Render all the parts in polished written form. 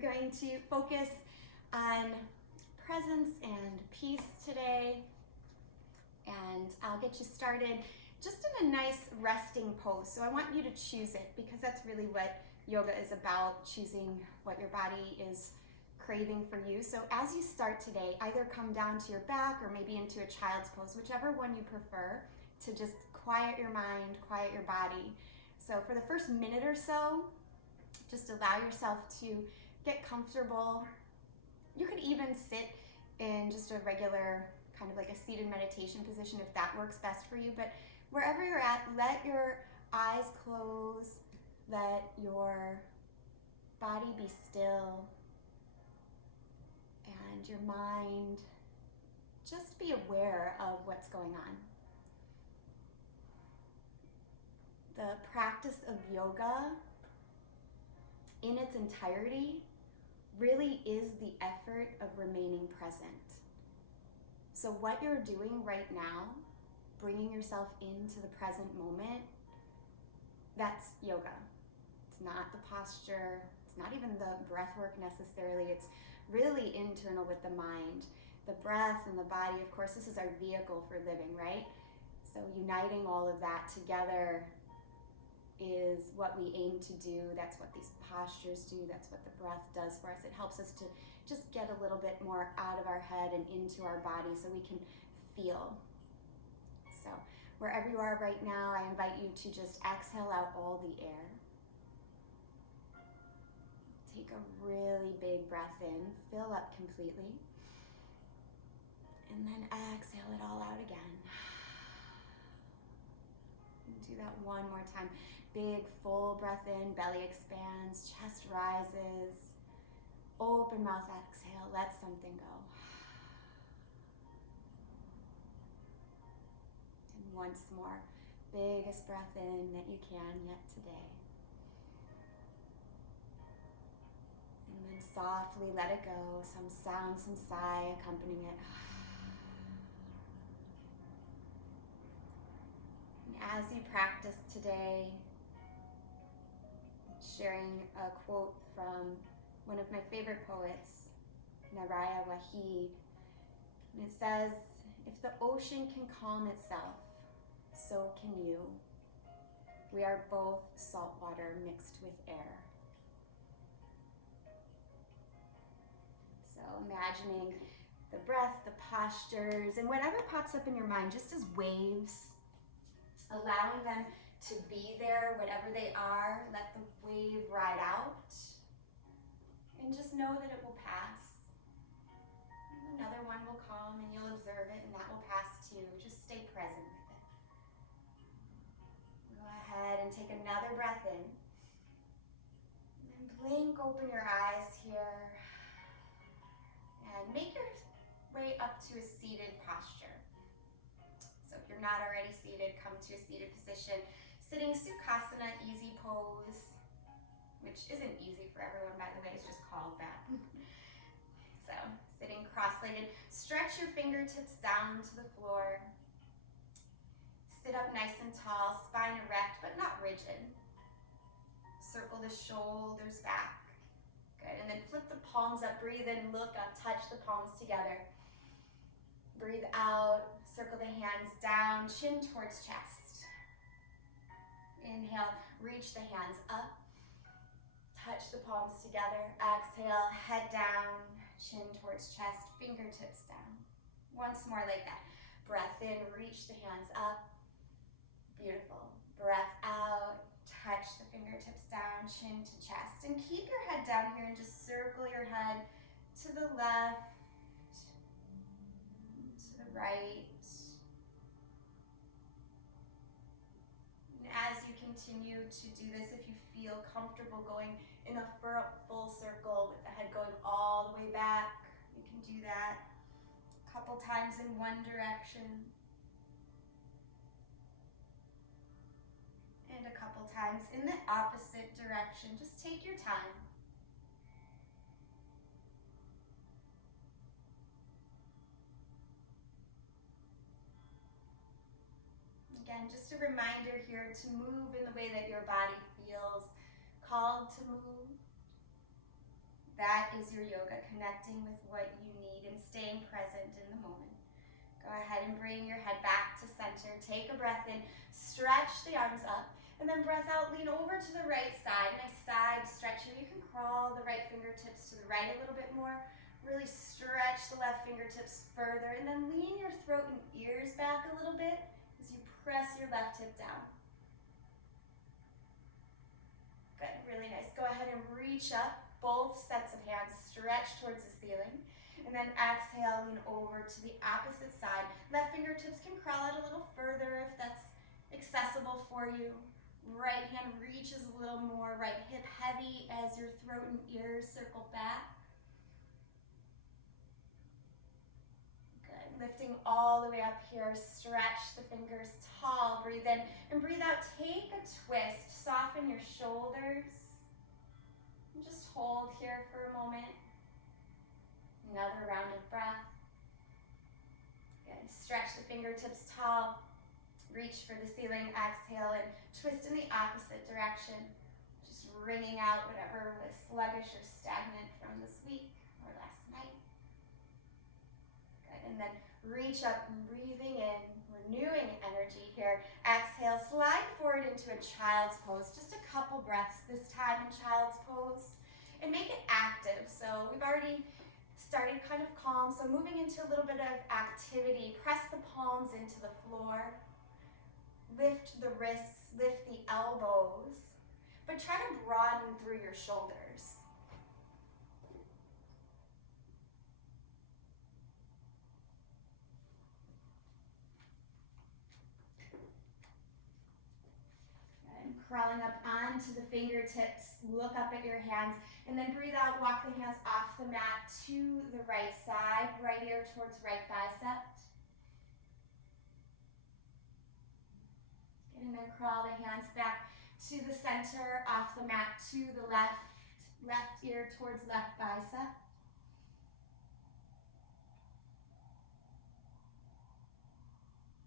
We're going to focus on presence and peace today, and I'll get you started just in a nice resting pose. So I want you to choose it because that's really what yoga is about, choosing what your body is craving for you. So as you start today, either come down to your back or maybe into a child's pose, whichever one you prefer, to just quiet your mind, quiet your body. So for the first minute or so, just allow yourself to get comfortable. You could even sit in just a regular kind of like a seated meditation position if that works best for you. But wherever you're at, let your eyes close, let your body be still, and your mind just be aware of what's going on. The practice of yoga in its entirety really is the effort of remaining present. So what you're doing right now, bringing yourself into the present moment, that's yoga. It's not the posture, it's not even the breath work necessarily, it's really internal with the mind. The breath and the body, of course, this is our vehicle for living, right? So uniting all of that together is what we aim to do. That's what these postures do. That's what the breath does for us. It helps us to just get a little bit more out of our head and into our body so we can feel. So wherever you are right now, I invite you to just exhale out all the air. Take a really big breath in, fill up completely, and then exhale it all out again. Do that one more time. Big, full breath in, belly expands, chest rises. Open mouth, exhale, let something go. And once more, biggest breath in that you can yet today. And then softly let it go, some sound, some sigh accompanying it. As you practice today, sharing a quote from one of my favorite poets, Naraya Wahid, and it says, "If the ocean can calm itself, so can you. We are both salt water mixed with air." So imagining the breath, the postures, and whatever pops up in your mind just as waves, allowing them to be there, whatever they are. Let the wave ride out, and just know that it will pass. Another one will come, and you'll observe it, and that will pass too. Just stay present with it. Go ahead and take another breath in, and then blink open your eyes here, and make your way up to a seated posture. So if you're not already seated, come to a seated position. Sitting Sukhasana, easy pose, which isn't easy for everyone, by the way, it's just called that. So sitting cross-legged, stretch your fingertips down to the floor. Sit up nice and tall, spine erect, but not rigid. Circle the shoulders back. Good, and then flip the palms up, breathe in, look up, touch the palms together. Breathe out, circle the hands down, chin towards chest. Inhale, reach the hands up, touch the palms together. Exhale, head down, chin towards chest, fingertips down. Once more like that. Breath in, reach the hands up. Beautiful. Breath out, touch the fingertips down, chin to chest. And keep your head down here and just circle your head to the left, to the right. And as you continue to do this, if you feel comfortable going in a full circle with the head going all the way back, you can do that a couple times in one direction and a couple times in the opposite direction. Just take your time. Again, just a reminder here to move in the way that your body feels called to move. That is your yoga, connecting with what you need and staying present in the moment. Go ahead and bring your head back to center. Take a breath in, stretch the arms up, and then breath out, lean over to the right side. Nice side stretch here. You can crawl the right fingertips to the right a little bit more. Really stretch the left fingertips further, and then lean your throat and ears back a little bit as you press your left hip down. Good, really nice. Go ahead and reach up, both sets of hands, stretch towards the ceiling. And then exhale, lean over to the opposite side. Left fingertips can crawl out a little further if that's accessible for you. Right hand reaches a little more, right hip heavy as your throat and ears circle back. Good, lifting all the way up here, stretch the fingers tall, breathe in and breathe out. Take a twist, soften your shoulders. And just hold here for a moment. Another round of breath. Good. Stretch the fingertips tall. Reach for the ceiling. Exhale and twist in the opposite direction. Just wringing out whatever was sluggish or stagnant from this week or last night. Good. And then reach up, breathing in, renewing energy here. Exhale, slide forward into a child's pose. Just a couple breaths this time in child's pose. And make it active. So we've already started kind of calm, so moving into a little bit of activity. Press the palms into the floor. Lift the wrists, lift the elbows, but try to broaden through your shoulders. And crawling up onto the fingertips, look up at your hands, and then breathe out, walk the hands off the mat to the right side, right ear towards right bicep. And then crawl the hands back to the center, off the mat to the left ear towards left bicep.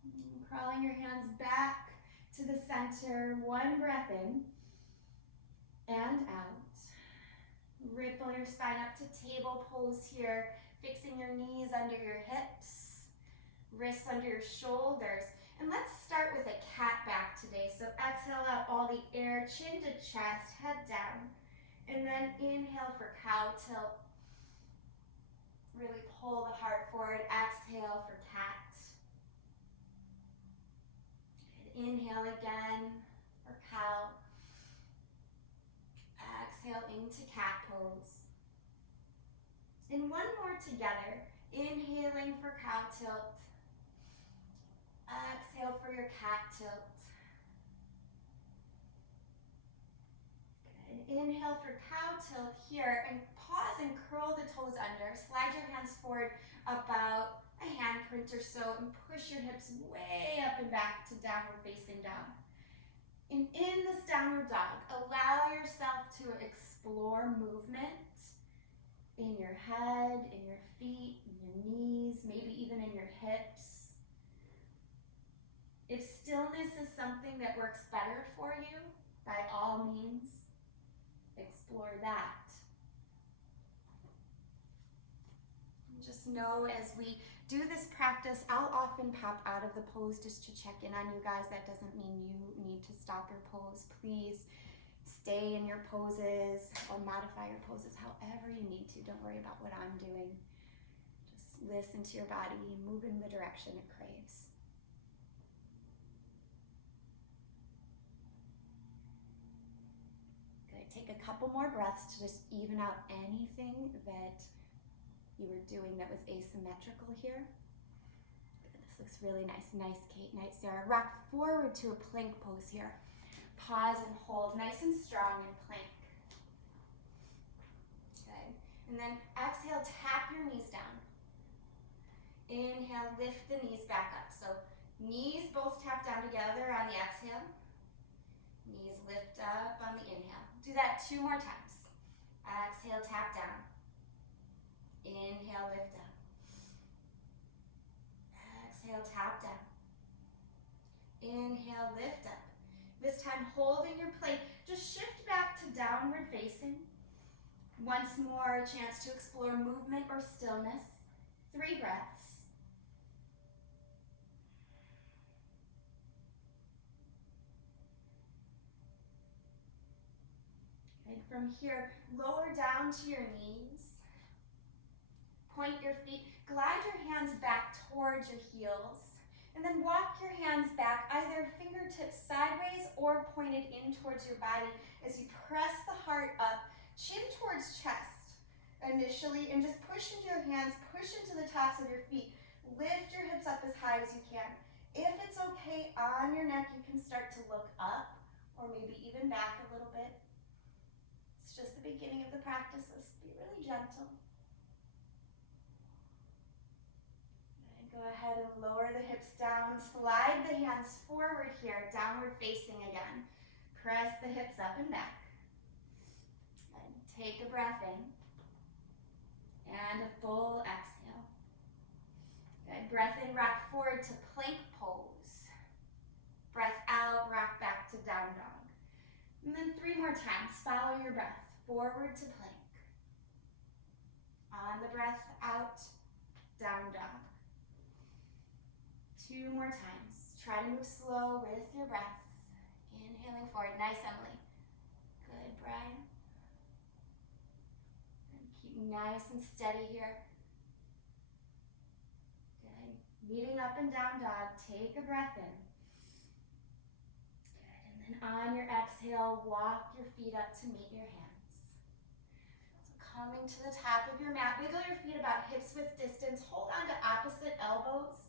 And crawling your hands back to the center, one breath in and out. Ripple your spine up to table pose here, fixing your knees under your hips, wrists under your shoulders. And let's start with a cat back today. So exhale out all the air, chin to chest, head down. And then inhale for cow tilt. Really pull the heart forward. Exhale for cat. And inhale again for cow. Exhale into cat pose. And one more together. Inhaling for cow tilt. Exhale for your cat tilt. Good. Inhale for cow tilt here, and pause and curl the toes under. Slide your hands forward about a handprint or so, and push your hips way up and back to downward facing dog. And in this downward dog, allow yourself to explore movement in your head, in your feet, in your knees, maybe even in your hips. If stillness is something that works better for you, by all means, explore that. Just know as we do this practice, I'll often pop out of the pose just to check in on you guys. That doesn't mean you need to stop your pose. Please stay in your poses or modify your poses however you need to. Don't worry about what I'm doing. Just listen to your body and move in the direction it craves. Take a couple more breaths to just even out anything that you were doing that was asymmetrical here. This looks really nice. Nice, Kate. Nice, Sarah. Rock forward to a plank pose here. Pause and hold, nice and strong in plank. Good. And then exhale, tap your knees down. Inhale, lift the knees back up. So knees both tap down together on the exhale. Knees lift up on the inhale. Do that 2 more times. Exhale, tap down. Inhale, lift up. Exhale, tap down. Inhale, lift up. This time, holding your plank, just shift back to downward facing. Once more, a chance to explore movement or stillness. 3 breaths. And from here, lower down to your knees. Point your feet, glide your hands back towards your heels, and then walk your hands back, either fingertips sideways or pointed in towards your body as you press the heart up, chin towards chest initially, and just push into your hands, push into the tops of your feet. Lift your hips up as high as you can. If it's okay, on your neck, you can start to look up or maybe even back a little bit. It's just the beginning of the practice, so be really gentle. Go ahead and lower the hips down, slide the hands forward here, downward facing again. Press the hips up and back. And take a breath in. And a full exhale. Good. Breath in, rock forward to plank pose. Breath out, rock back to down dog. And then 3 more times, follow your breath, forward to plank. On the breath out, down dog. 2 more times. Try to move slow with your breath. Inhaling forward. Nice, Emily. Good, Brian. And keep nice and steady here. Good. Meeting up and down dog. Take a breath in. Good. And then on your exhale, walk your feet up to meet your hands. So coming to the top of your mat, wiggle your feet about hips width distance. Hold on to opposite elbows.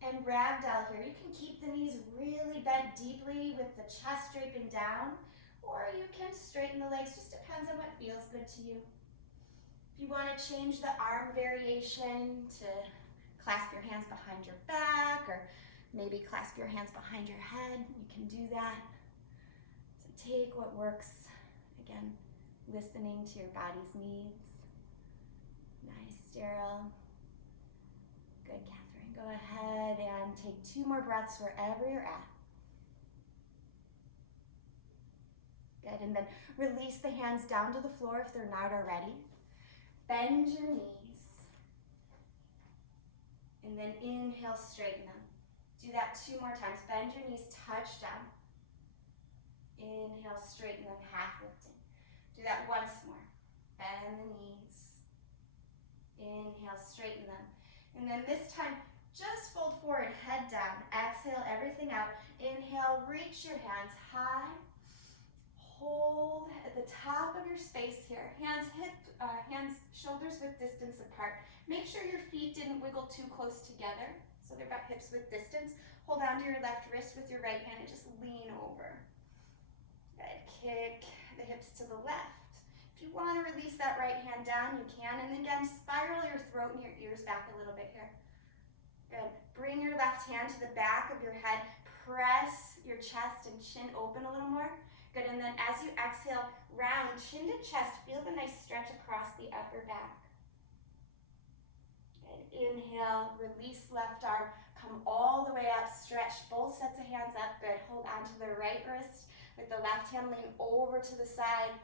And ragdoll here. You can keep the knees really bent deeply with the chest draping down, or you can straighten the legs, just depends on what feels good to you. If you want to change the arm variation to clasp your hands behind your back, or maybe clasp your hands behind your head, you can do that. So take what works, again, listening to your body's needs. Nice, sterile. Good, Catherine. Go ahead and take 2 more breaths wherever you're at. Good, and then release the hands down to the floor if they're not already. Bend your knees. And then inhale, straighten them. Do that 2 more times. Bend your knees, touch down. Inhale, straighten them, half lifting. Do that once more. Bend the knees. Inhale, straighten them. And then this time, just fold forward, head down. Exhale everything out. Inhale, reach your hands high. Hold at the top of your space here. Hands shoulders width distance apart. Make sure your feet didn't wiggle too close together, so they're about hips width distance. Hold on to your left wrist with your right hand and just lean over. Good. Kick the hips to the left. If you want to release that right hand down, you can. And again, spiral your throat and your ears back a little bit here. Good. Bring your left hand to the back of your head. Press your chest and chin open a little more. Good. And then as you exhale, round chin to chest. Feel the nice stretch across the upper back. Good. Inhale, release left arm. Come all the way up. Stretch both sets of hands up. Good. Hold on to the right wrist with the left hand. Lean over to the side.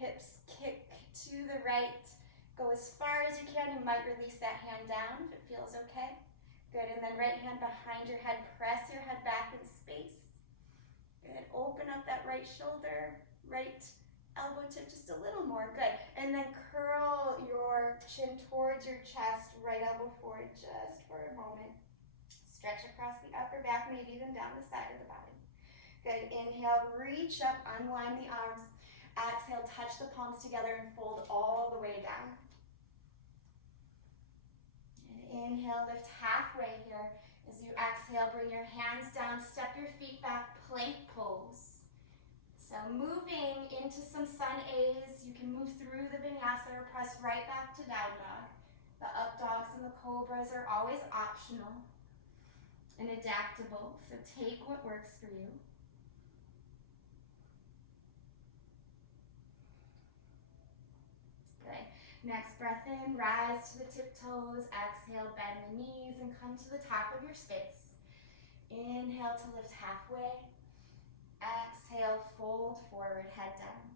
Hips kick to the right. Go as far as you can. You might release that hand down if it feels okay. Good, and then right hand behind your head, press your head back in space. Good, open up that right shoulder, right elbow tip just a little more, good. And then curl your chin towards your chest, right elbow forward just for a moment. Stretch across the upper back, maybe even down the side of the body. Good, inhale, reach up, unwind the arms. Exhale, touch the palms together and fold all the way down. Inhale, lift halfway here. As you exhale, bring your hands down, step your feet back, plank pose. So moving into some sun A's, you can move through the vinyasa or press right back to down dog. The up dogs and the cobras are always optional and adaptable, so take what works for you. Good. Next breath in, rise to the tiptoes. Exhale, bend the knees and come to the top of your space. Inhale to lift halfway. Exhale, fold forward, head down.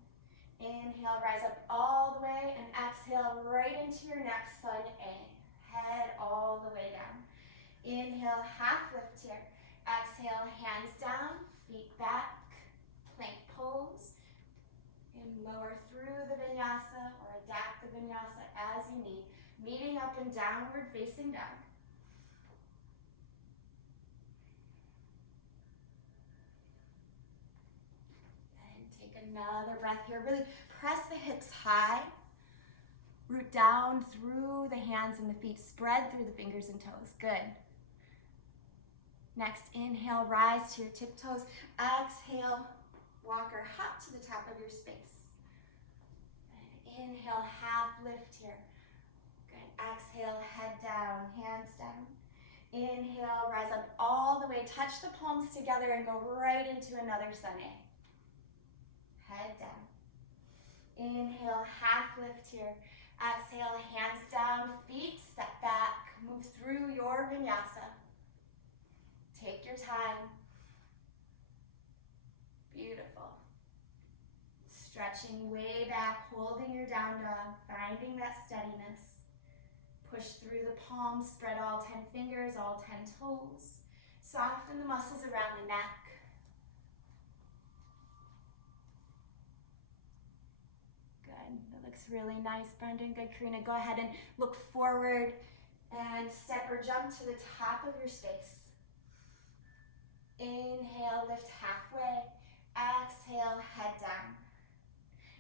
Inhale, rise up all the way, and exhale right into your next sun A. Head all the way down. Inhale, half lift here. Exhale, hands down, feet back, plank pose. And lower through the vinyasa or adapt the vinyasa as you need. Meeting up in downward facing dog. And take another breath here. Really press the hips high. Root down through the hands and the feet. Spread through the fingers and toes. Good. Next, inhale, rise to your tiptoes. Exhale, walk or hop to the top of your space. And inhale, half lift here. Good. Exhale, head down, hands down. Inhale, rise up all the way. Touch the palms together and go right into another sun A. Head down. Inhale, half lift here. Exhale, hands down, feet step back. Move through your vinyasa. Take your time. Beautiful. Stretching way back, holding your down dog, finding that steadiness. Push through the palms, spread all 10 fingers, all 10 toes. Soften the muscles around the neck. Good, that looks really nice, Brendan. Good, Karina. Go ahead and look forward and step or jump to the top of your space. Inhale, lift halfway. Exhale, head down.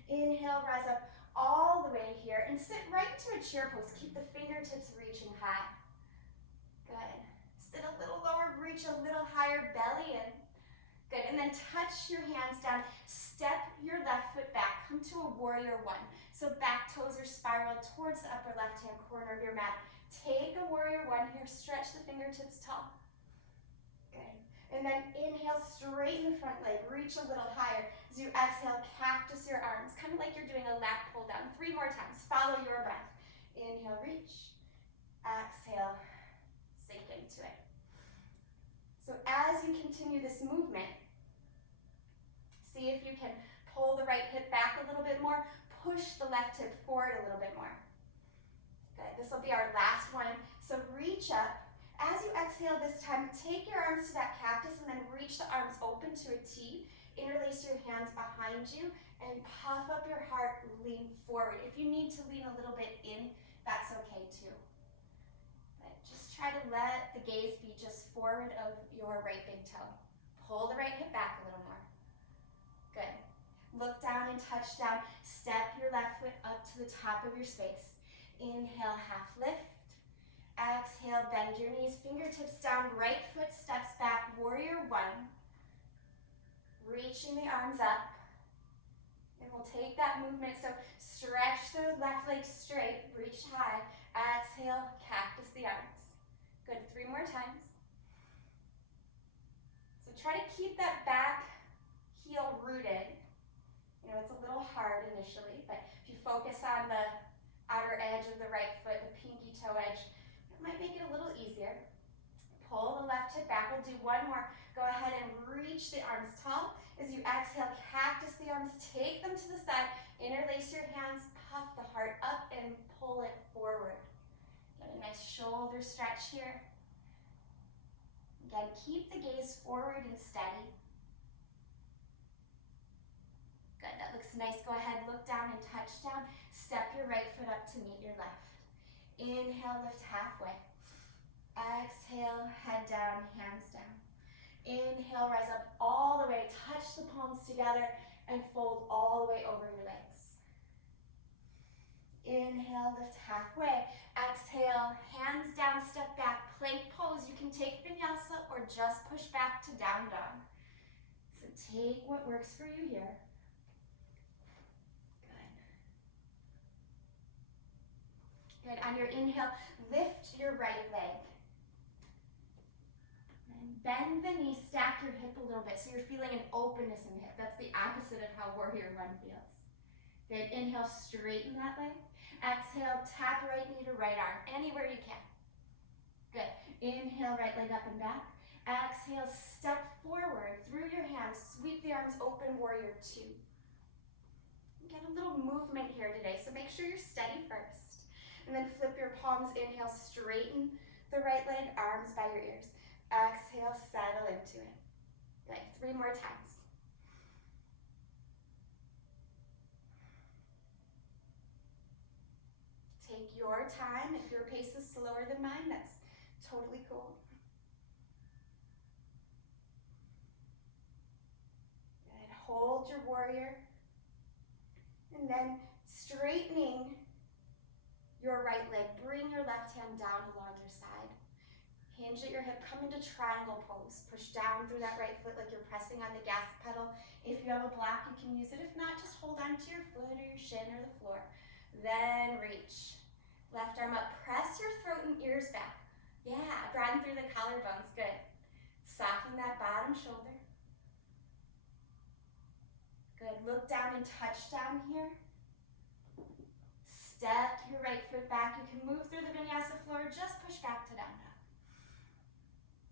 Inhale, rise up all the way here and sit right into a chair pose. Keep the fingertips reaching high. Good. Sit a little lower, reach a little higher, belly in. Good, and then touch your hands down. Step your left foot back. Come to a warrior one. So back toes are spiraled towards the upper left-hand corner of your mat. Take a warrior one here. Stretch the fingertips tall. Good. And then inhale, straighten the front leg, reach a little higher. As you exhale, cactus your arms, kind of like you're doing a lat pull down. 3 more times, follow your breath. Inhale, reach. Exhale, sink into it. So as you continue this movement, see if you can pull the right hip back a little bit more, push the left hip forward a little bit more. Good, this will be our last one. So reach up. As you exhale this time, take your arms to that cactus and then reach the arms open to a T. Interlace your hands behind you and puff up your heart, lean forward. If you need to lean a little bit in, that's okay too. But just try to let the gaze be just forward of your right big toe. Pull the right hip back a little more. Good. Look down and touch down. Step your left foot up to the top of your space. Inhale, half lift. Exhale, bend your knees, fingertips down, right foot steps back, warrior one. Reaching the arms up. And we'll take that movement, so stretch the left leg straight, reach high. Exhale, cactus the arms. Good, 3 more times. So try to keep that back heel rooted. You know, it's a little hard initially, but if you focus on the outer edge of the right foot, the pinky toe edge, might make it a little easier. Pull the left hip back. We'll do one more. Go ahead and reach the arms tall. As you exhale, cactus the arms, take them to the side, interlace your hands, puff the heart up and pull it forward. Get a nice shoulder stretch here. Again, keep the gaze forward and steady. Good, that looks nice. Go ahead, look down and touch down. Step your right foot up to meet your left. Inhale, lift halfway. Exhale, head down, hands down. Inhale, rise up all the way. Touch the palms together and fold all the way over your legs. Inhale, lift halfway. Exhale, hands down, step back, plank pose. You can take vinyasa or just push back to down dog. So take what works for you here. Good, on your inhale, lift your right leg. And bend the knee, stack your hip a little bit so you're feeling an openness in the hip. That's the opposite of how warrior one feels. Good, inhale, straighten that leg. Exhale, tap right knee to right arm, anywhere you can. Good, inhale, right leg up and back. Exhale, step forward through your hands, sweep the arms open, warrior two. Get a little movement here today, so make sure you're steady first. And then flip your palms, inhale, straighten the right leg, arms by your ears. Exhale, settle into it. Good, 3 more times. Take your time. If your pace is slower than mine, that's totally cool. Good, hold your warrior. And then straightening your right leg. Bring your left hand down along your side. Hinge at your hip, come into triangle pose. Push down through that right foot like you're pressing on the gas pedal. If you have a block, you can use it. If not, just hold on to your foot or your shin or the floor. Then reach. Left arm up, press your throat and ears back. Yeah, broaden through the collarbones, good. Soften that bottom shoulder. Good, look down and touch down here. Step your right foot back. You can move through the vinyasa floor, just push back to down dog.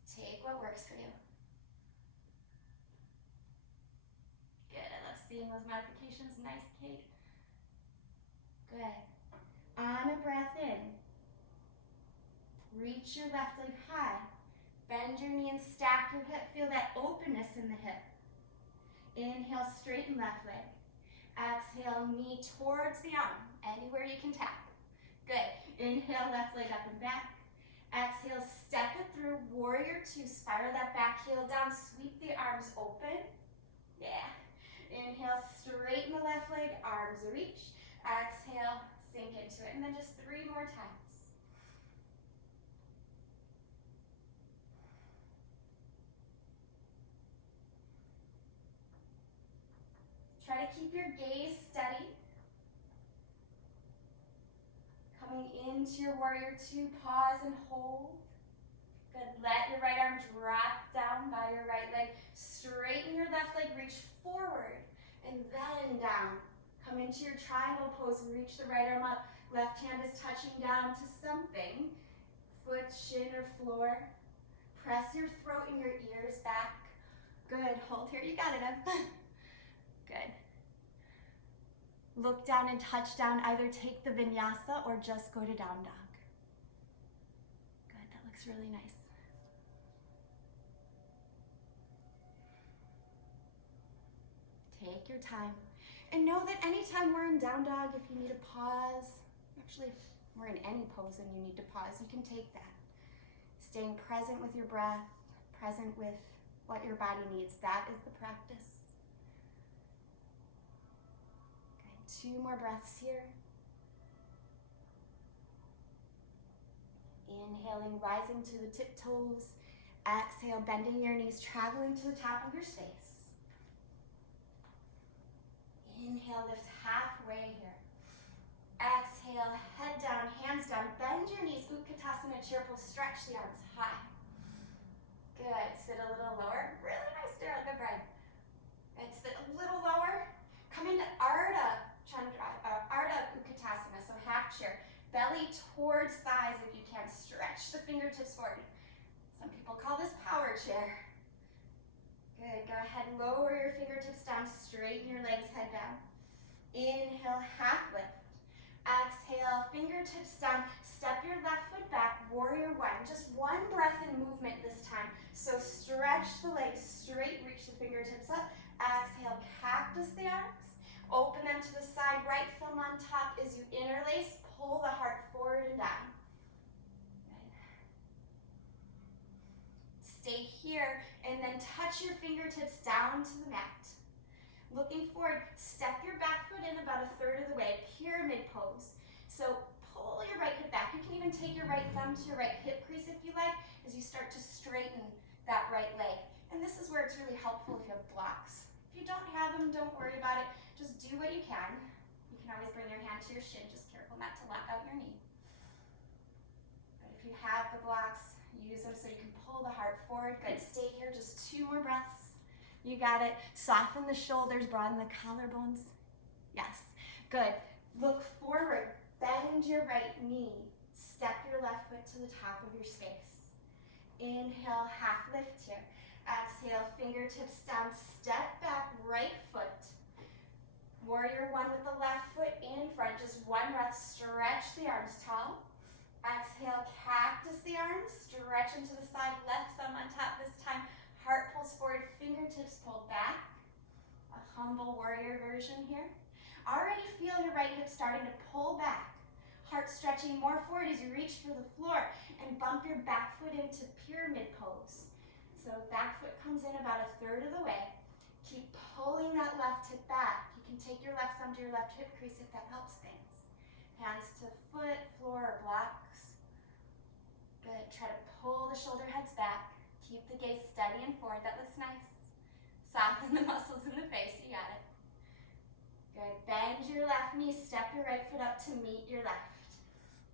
Take what works for you. Good, I love seeing those modifications. Nice, Kate. Good. On a breath in, reach your left leg high. Bend your knee and stack your hip. Feel that openness in the hip. Inhale, straighten left leg. Exhale, knee towards the arm. Anywhere you can tap. Good. Inhale, left leg up and back. Exhale, step it through, warrior 2, spiral that back heel down, sweep the arms open. Yeah. Inhale, straighten the left leg, arms reach. Exhale, sink into it, and then just 3 more times. Try to keep your gaze steady. Coming into your warrior 2, pause and hold. Good, let your right arm drop down by your right leg. Straighten your left leg, reach forward, and then down. Come into your triangle pose, reach the right arm up. Left hand is touching down to something. Foot, shin, or floor. Press your throat and your ears back. Good, hold here, you got it, Ev. Good. Look down and touch down, either take the vinyasa or just go to down dog. Good, that looks really nice. Take your time. And know that anytime we're in down dog, if you need a pause, actually if we're in any pose and you need to pause, you can take that. Staying present with your breath, present with what your body needs, that is the practice. 2 more breaths here. Inhaling, rising to the tiptoes. Exhale, bending your knees, traveling to the top of your space. Inhale, lift halfway here. Exhale, head down, hands down. Bend your knees, Sukhasana, chair pose. Stretch the arms high. Good, sit a little lower. Really nice there, good breath. Good, sit a little lower. Come into Ardha Chandra, Ardha Utkatasana, so half chair. Belly towards thighs if you can. Stretch the fingertips forward. Some people call this power chair. Good, go ahead, lower your fingertips down, straighten your legs, head down. Inhale, half lift. Exhale, fingertips down, step your left foot back, warrior 1. Just 1 breath and movement this time. So stretch the legs straight, reach the fingertips up. Exhale, cactus the arms. Open them to the side, right thumb on top as you interlace, pull the heart forward and down. Good. Stay here and then touch your fingertips down to the mat. Looking forward, step your back foot in about 1/3 of the way, pyramid pose. So pull your right hip back. You can even take your right thumb to your right hip crease if you like, as you start to straighten that right leg. And this is where it's really helpful if you have blocks. If you don't have them, don't worry about it. Just do what you can. You can always bring your hand to your shin, just careful not to lock out your knee. But if you have the blocks, use them so you can pull the heart forward. Good, stay here, just 2 more breaths. You got it. Soften the shoulders, broaden the collarbones. Yes, good. Look forward, bend your right knee. Step your left foot to the top of your space. Inhale, half lift here. Exhale, fingertips down, step back, right foot. Warrior one with the left foot in front. Just one breath. Stretch the arms tall. Exhale, cactus the arms. Stretch into the side. Left thumb on top this time. Heart pulls forward. Fingertips pull back. A humble warrior version here. Already feel your right hip starting to pull back. Heart stretching more forward as you reach for the floor and bump your back foot into pyramid pose. So back foot comes in about a third of the way. Keep pulling that left hip back. You can take your left thumb to your left hip crease if that helps things. Hands to foot, floor, or blocks. Good. Try to pull the shoulder heads back. Keep the gaze steady and forward. That looks nice. Soften the muscles in the face. You got it. Good. Bend your left knee. Step your right foot up to meet your left.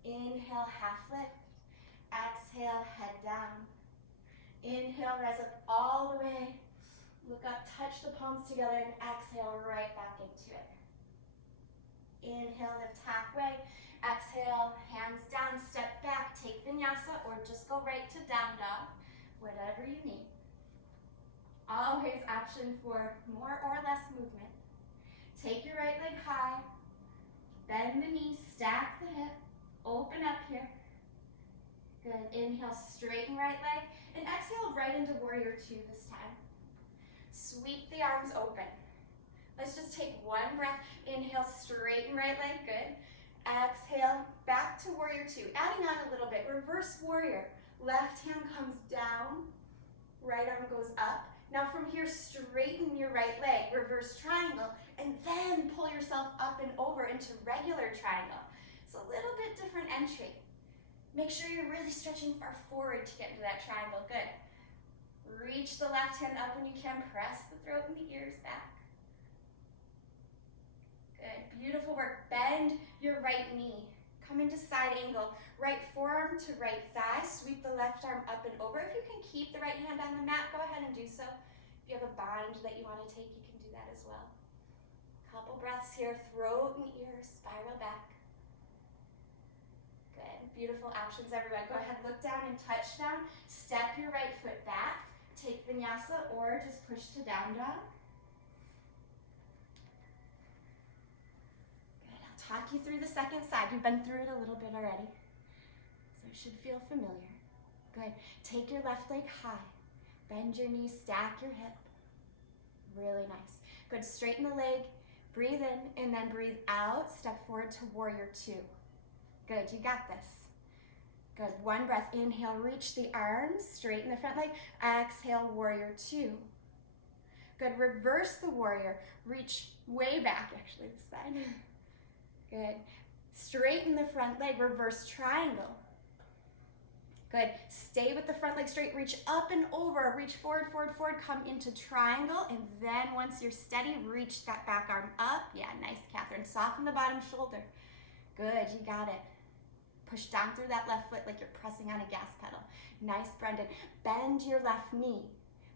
Inhale, half lift. Exhale, head down. Inhale, rise up all the way. Look up, touch the palms together, and exhale right back into it. Inhale, lift halfway. Exhale, hands down, step back, take vinyasa, or just go right to down dog, whatever you need. Always option for more or less movement. Take your right leg high, bend the knee, stack the hip, open up here. Good. Inhale, straighten right leg, and exhale right into warrior two this time. Sweep the arms open. Let's just take one breath. Inhale, straighten right leg, good. Exhale, back to warrior two. Adding on a little bit, reverse warrior. Left hand comes down, right arm goes up. Now from here, straighten your right leg, reverse triangle, and then pull yourself up and over into regular triangle. It's a little bit different entry. Make sure you're really stretching far forward to get into that triangle, good. Reach the left hand up when you can, press the throat and the ears back. Good, beautiful work. Bend your right knee. Come into side angle. Right forearm to right thigh. Sweep the left arm up and over. If you can keep the right hand on the mat, go ahead and do so. If you have a bind that you want to take, you can do that as well. Couple breaths here. Throat and ears, spiral back. Good, beautiful options everyone. Go ahead, look down and touch down. Step your right foot back. Take vinyasa or just push to down dog. Talk you through the second side. You've been through it a little bit already, so it should feel familiar. Good. Take your left leg high. Bend your knees, stack your hip. Really nice. Good. Straighten the leg. Breathe in and then breathe out. Step forward to warrior two. Good. You got this. Good. One breath. Inhale. Reach the arms. Straighten the front leg. Exhale. Warrior two. Good. Reverse the warrior. Reach way back, actually, this side. Good. Straighten the front leg, reverse triangle. Good. Stay with the front leg straight, reach up and over, reach forward, forward, forward, come into triangle, and then once you're steady, reach that back arm up. Yeah, nice, Catherine. Soften the bottom shoulder. Good, you got it. Push down through that left foot like you're pressing on a gas pedal. Nice, Brendan. Bend your left knee.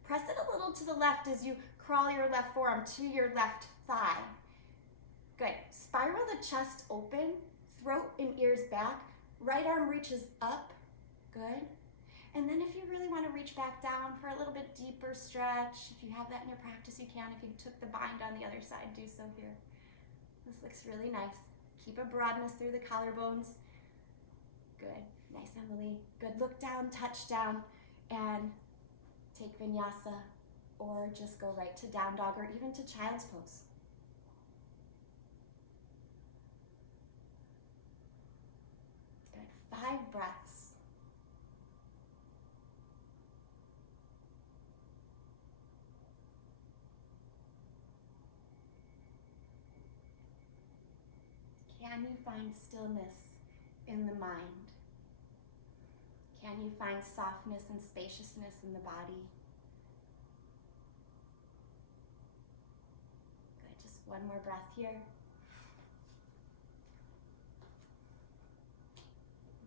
Press it a little to the left as you crawl your left forearm to your left thigh. Good. Spiral the chest open, throat and ears back. Right arm reaches up. Good. And then if you really want to reach back down for a little bit deeper stretch, if you have that in your practice, you can. If you took the bind on the other side, do so here. This looks really nice. Keep a broadness through the collarbones. Good. Nice, Emily. Good. Look down, touch down, and take vinyasa, or just go right to down dog, or even to child's pose. Good. 5 breaths. Can you find stillness in the mind? Can you find softness and spaciousness in the body? Good, just one more breath here.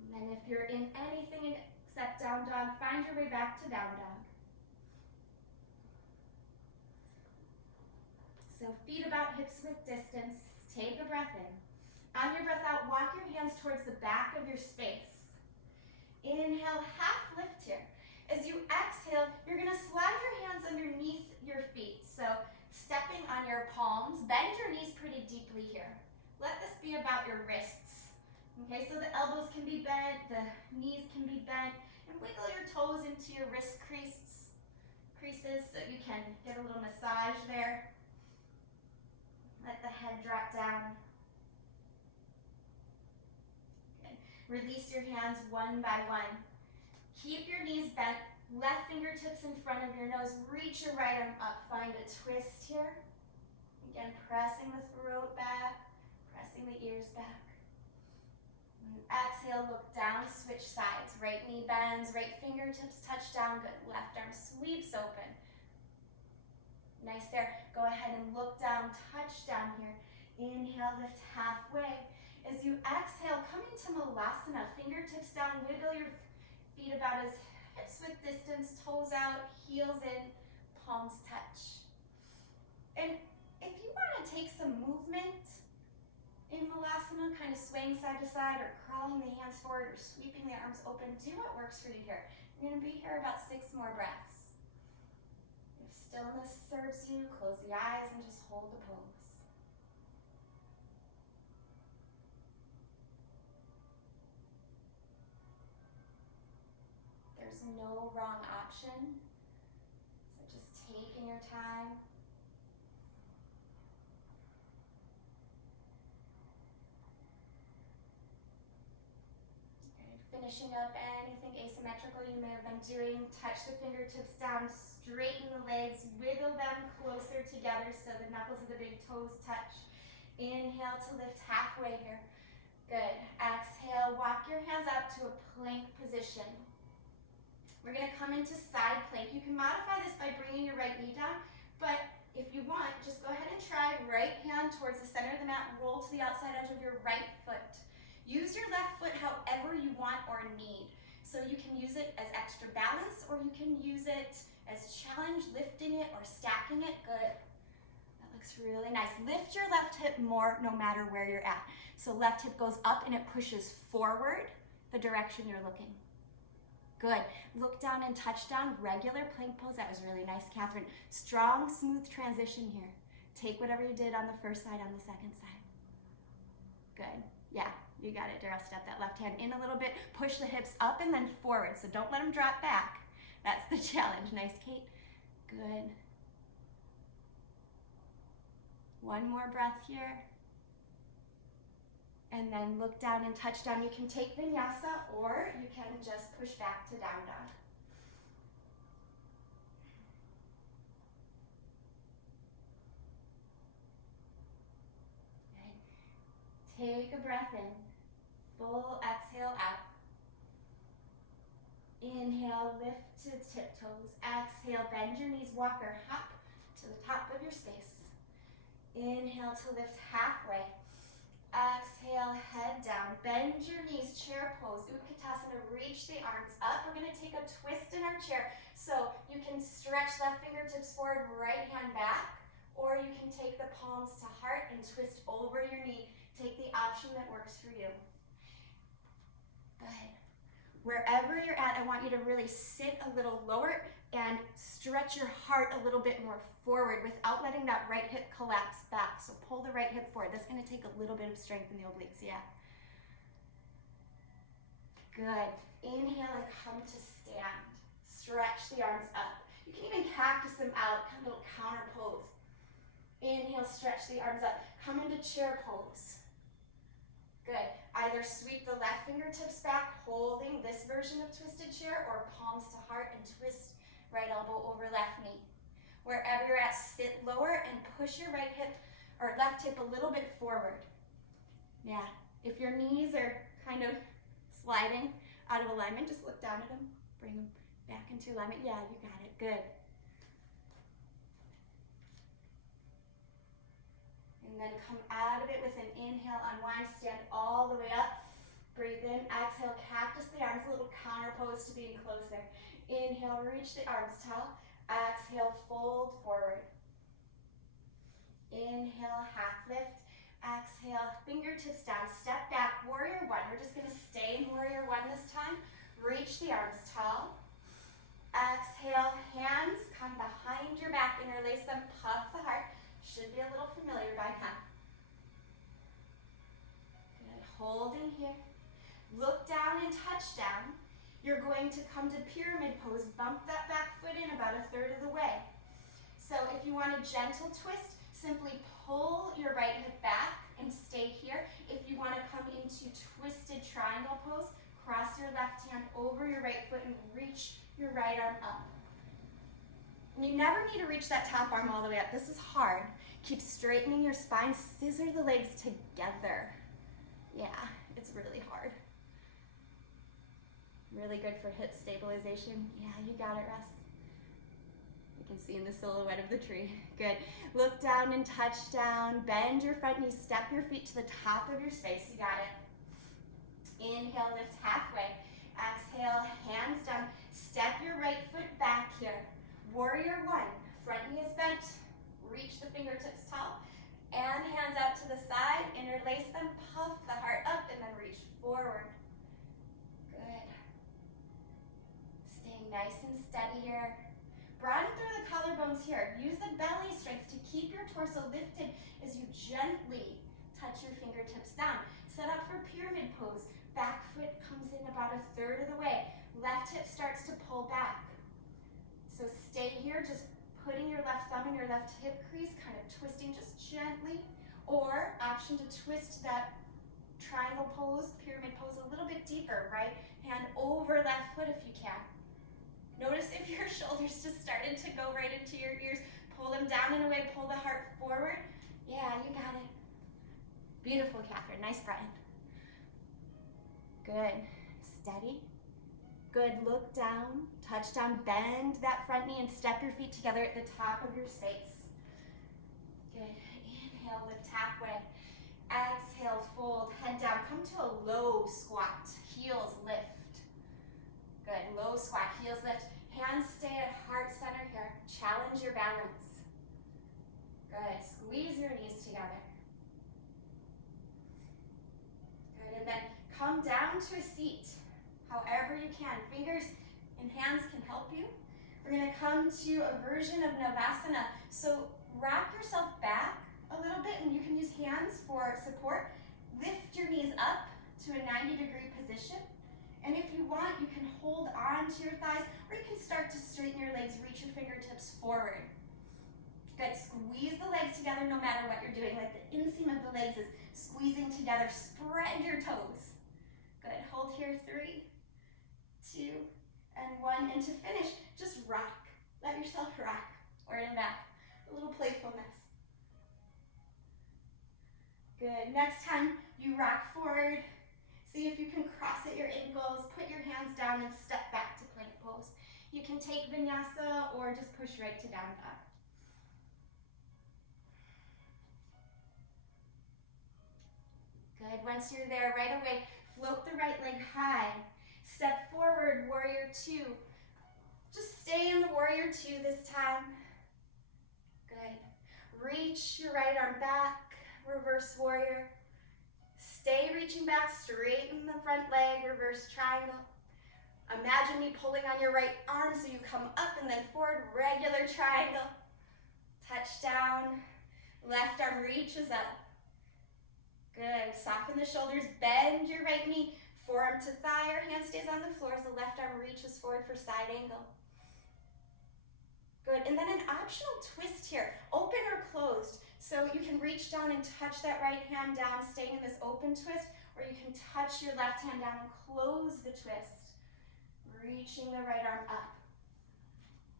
And then if you're in anything except down dog, find your way back to down dog. So feet about hips width distance, take a breath in. On your breath out, walk your hands towards the back of your space. Inhale, half lift here. As you exhale, you're gonna slide your hands underneath your feet. So stepping on your palms, bend your knees pretty let this be about your wrists. Okay, so the elbows can be bent, the knees can be bent, and wiggle your toes into your wrist creases so you can get a little massage there. Let the head drop down. Good. Release your hands one by one. Keep your knees bent, left fingertips in front of your nose. Reach your right arm up. Find a twist here. Again, pressing the throat back, pressing the ears back. And exhale, look down, switch sides. Right knee bends, right fingertips touch down. Good. Left arm sweeps open. Nice there. Go ahead and look down, touch down here. Inhale, lift halfway. As you exhale, come into Navasana. Fingertips down, wiggle your feet about as hips width distance, toes out, heels in, palms touch. And if you want to take some movement in Navasana, kind of swaying side to side or crawling the hands forward or sweeping the arms open, do what works for you here. You're going to be here about 6 more breaths. If stillness serves you, close the eyes and just hold the pose. There's no wrong option, so just taking your time. Okay, finishing up anything asymmetrical you may have been doing. Touch the fingertips down, straighten the legs, wiggle them closer together so the knuckles of the big toes touch. Inhale to lift halfway here. Good. Exhale, walk your hands up to a plank position. We're going to come into side plank. You can modify this by bringing your right knee down, but if you want, just go ahead and try right hand towards the center of the mat, roll to the outside edge of your right foot. Use your left foot however you want or need. So you can use it as extra balance, or you can use it as challenge, lifting it or stacking it. Good. That looks really nice. Lift your left hip more no matter where you're at. So left hip goes up and it pushes forward the direction you're looking. Good. Look down and touch down. Regular plank pose. That was really nice, Catherine. Strong, smooth transition here. Take whatever you did on the first side on the second side. Good. Yeah, you got it, Daryl. Step that left hand in a little bit. Push the hips up and then forward. So don't let them drop back. That's the challenge. Nice, Kate. Good. One more breath here. And then look down and touch down. You can take vinyasa or you can just push back to down dog. Good. Take a breath in. Full exhale out. Inhale, lift to the tiptoes. Exhale, bend your knees, walk or hop to the top of your space. Inhale to lift halfway. Exhale, head down. Bend your knees, chair pose. Utkatasana, reach the arms up. We're going to take a twist in our chair. So you can stretch left fingertips forward, right hand back, or you can take the palms to heart and twist over your knee. Take the option that works for you. Good. Wherever you're at, I want you to really sit a little lower and stretch your heart a little bit more forward without letting that right hip collapse back. So pull the right hip forward. That's going to take a little bit of strength in the obliques, yeah. Good. Inhale and come to stand. Stretch the arms up. You can even cactus them out, kind of little counter pose. Inhale, stretch the arms up. Come into chair pose. Good. Either sweep the left fingertips back, holding this version of twisted chair, or palms to heart and twist right elbow over left knee. Wherever you're at, sit lower and push your right hip or left hip a little bit forward. Yeah. If your knees are kind of sliding out of alignment, just look down at them, bring them back into alignment. Yeah, you got it. Good. And then come out of it with an inhale, unwind, stand all the way up. Breathe in, exhale, cactus the arms, a little counter pose to being close there. Inhale, reach the arms tall. Exhale, fold forward. Inhale, half lift. Exhale, fingertips down, step back, warrior one. We're just going to stay in warrior one this time. Reach the arms tall. Exhale, hands come behind your back, interlace them, puff the heart. Should be a little familiar by now. hold in here. Look down and touch down. You're going to come to pyramid pose. Bump that back foot in about 1/3 of the way. So if you want a gentle twist, simply pull your right hip back and stay here. If you want to come into twisted triangle pose, cross your left hand over your right foot and reach your right arm up. And you never need to reach that top arm all the way up. This is hard. Keep straightening your spine, scissor the legs together. Yeah, it's really hard. Really good for hip stabilization. Yeah, you got it, Russ. You can see in the silhouette of the tree. Good. Look down and touch down. Bend your front knee. Step your feet to the top of your space. You got it. Inhale, lift halfway. Exhale, hands down. Step your right foot back here. Warrior one. Front knee is bent. Reach the fingertips tall. And hands out to the side. Interlace them. Puff the heart up and then reach forward. Good. Staying nice and steady here. Broaden through the collarbones here. Use the belly strength to keep your torso lifted as you gently touch your fingertips down. Set up for pyramid pose. Back foot comes in about 1/3 of the way. Left hip starts to pull back. So stay here, just putting your left thumb in your left hip crease, kind of twisting just gently. Or option to twist that triangle pose, pyramid pose a little bit deeper. Right hand over left foot if you can. Notice if your shoulders just started to go right into your ears. Pull them down and away, pull the heart forward. Yeah, you got it. Beautiful, Catherine. Nice, Brian. Good. Steady. Good. Look down, touch down, bend that front knee and step your feet together at the top of your space. Good. Inhale, lift halfway. Exhale, fold, head down. Come to a low squat. Heels lift. Good. Low squat, heels lift. Hands stay at heart center here. Challenge your balance. Good. Squeeze your knees together. Good. And then come down to a seat, however you can. Fingers and hands can help you. We're going to come to a version of Navasana. So rock yourself back a little bit, and you can use hands for support. Lift your knees up to a 90-degree position. And if you want, you can hold on to your thighs, or you can start to straighten your legs, reach your fingertips forward. Good. Squeeze the legs together no matter what you're doing. Like the inseam of the legs is squeezing together. Spread your toes. Good. Hold here. 3, 2, and 1. And to finish, just rock. Let yourself rock. Or in back. A little playfulness. Good. Next time you rock forward, see if you can cross at your ankles, put your hands down and step back to plank pose. You can take vinyasa or just push right to down dog. Good. Once you're there, right away, float the right leg high. Step forward, warrior two. Just stay in the warrior two this time. Good. Reach your right arm back, reverse warrior. Stay reaching back, straighten the front leg, reverse triangle. Imagine me pulling on your right arm so you come up and then forward, regular triangle. Touch down, left arm reaches up. Good. Soften the shoulders, bend your right knee, forearm to thigh, or hand stays on the floor as the left arm reaches forward for side angle. Good. And then an optional twist here, open or closed. So you can reach down and touch that right hand down, staying in this open twist, or you can touch your left hand down and close the twist, reaching the right arm up.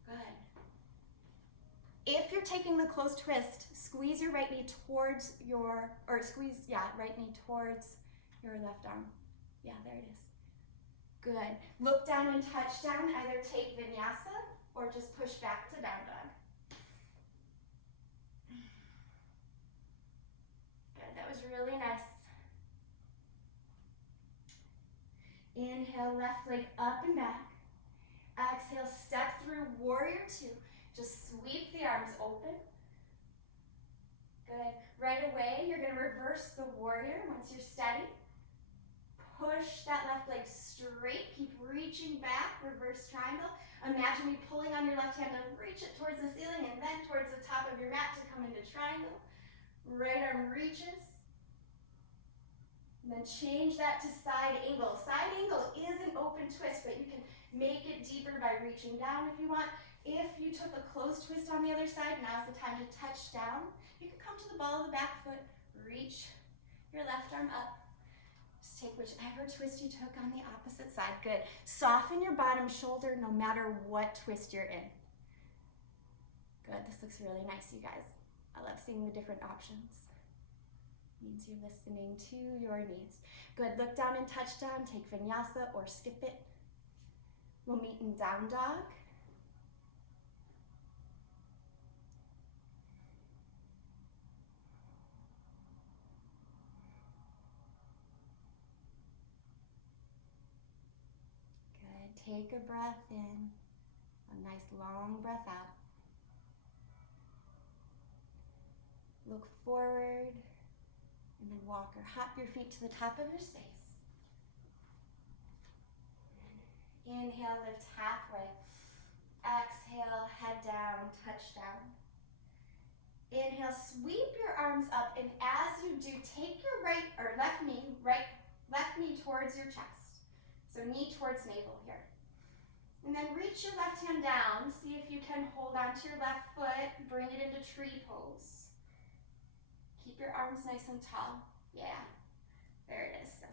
Good. If you're taking the closed twist, squeeze your right knee towards your, right knee towards your left arm. Yeah, there it is. Good. Look down and touch down. Either take vinyasa or just push back to down dog. Good. That was really nice. Inhale, left leg up and back. Exhale, step through warrior two. Just sweep the arms open. Good. Right away, you're going to reverse the warrior once you're steady. Push that left leg straight. Keep reaching back, reverse triangle. Imagine me pulling on your left hand and reach it towards the ceiling and then towards the top of your mat to come into triangle. Right arm reaches. And then change that to side angle. Side angle is an open twist, but you can make it deeper by reaching down if you want. If you took a closed twist on the other side, now's the time to touch down. You can come to the ball of the back foot, reach your left arm up. Just take whichever twist you took on the opposite side. Good. Soften your bottom shoulder no matter what twist you're in. Good. This looks really nice, you guys. I love seeing the different options. Means you're listening to your needs. Good. Look down and touch down. Take vinyasa or skip it. We'll meet in down dog. Take a breath in, a nice long breath out. Look forward, and then walk or hop your feet to the top of your space. Inhale, lift halfway. Exhale, head down, touch down. Inhale, sweep your arms up, and as you do, take your left knee towards your chest. So knee towards navel here. And then reach your left hand down. See if you can hold onto your left foot. Bring it into tree pose. Keep your arms nice and tall. Yeah, there it is. So,